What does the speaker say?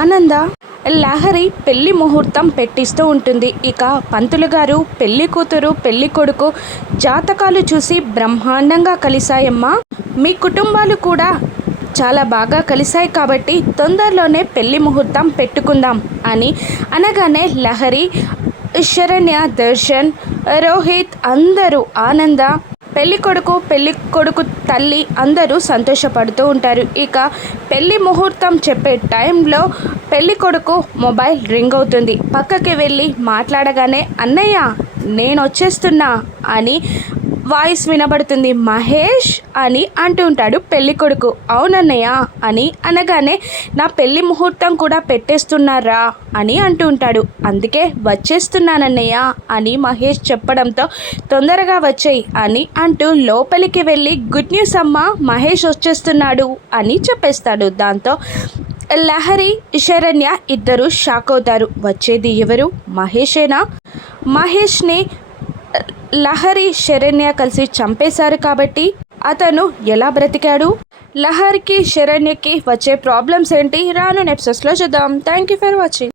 ఆనంద లహరి పెళ్ళి ముహూర్తం పెట్టిస్తూ ఉంటుంది. ఇక పంతులు గారు పెళ్ళి కూతురు పెళ్ళి కొడుకు జాతకాలు చూసి బ్రహ్మాండంగా కలిశాయమ్మా. మీ కుటుంబాలు కూడా చాలా బాగా కలిశాయి కాబట్టి తొందరలోనే పెళ్ళి ముహూర్తం పెట్టుకుందాం అని అనగానే లహరి శరణ్య దర్శన్ రోహిత్ అందరూ ఆనంద పెళ్ళి కొడుకు పెళ్ళి కొడుకు తల్లి అందరూ సంతోషపడుతూ ఉంటారు. ఇక పెళ్ళి ముహూర్తం చెప్పే టైంలో పెళ్ళి కొడుకు మొబైల్ రింగ్ అవుతుంది. పక్కకి వెళ్ళి మాట్లాడగానే అన్నయ్య నేను వచ్చేస్తున్నా అని వాయిస్ వినబడుతుంది మహేష్ అని అంటూ ఉంటాడు పెళ్ళి కొడుకు. అవునన్నయ్య అని అనగానే నా పెళ్ళి ముహూర్తం కూడా పెట్టేస్తున్నారా అని అంటూ ఉంటాడు. అందుకే వచ్చేస్తున్నానన్నయ్య అని మహేష్ చెప్పడంతో తొందరగా వచ్చేయి అని అంటూ లోపలికి వెళ్ళి గుడ్ న్యూస్ అమ్మ మహేష్ వచ్చేస్తున్నాడు అని చెప్పేస్తాడు. దాంతో లహరి శరణ్య ఇద్దరు షాక్ అవుతారు. వచ్చేది ఎవరు? మహేషేనా? మహేష్ని లహరి శరణ్య కలిసి చంపేశారు కాబట్టి అతను ఎలా బ్రతికాడు? లహరికి శరణ్యకి వచ్చే ప్రాబ్లమ్స్ ఏంటి? రాను నెప్సెస్లో చూద్దాం. Thank you for watching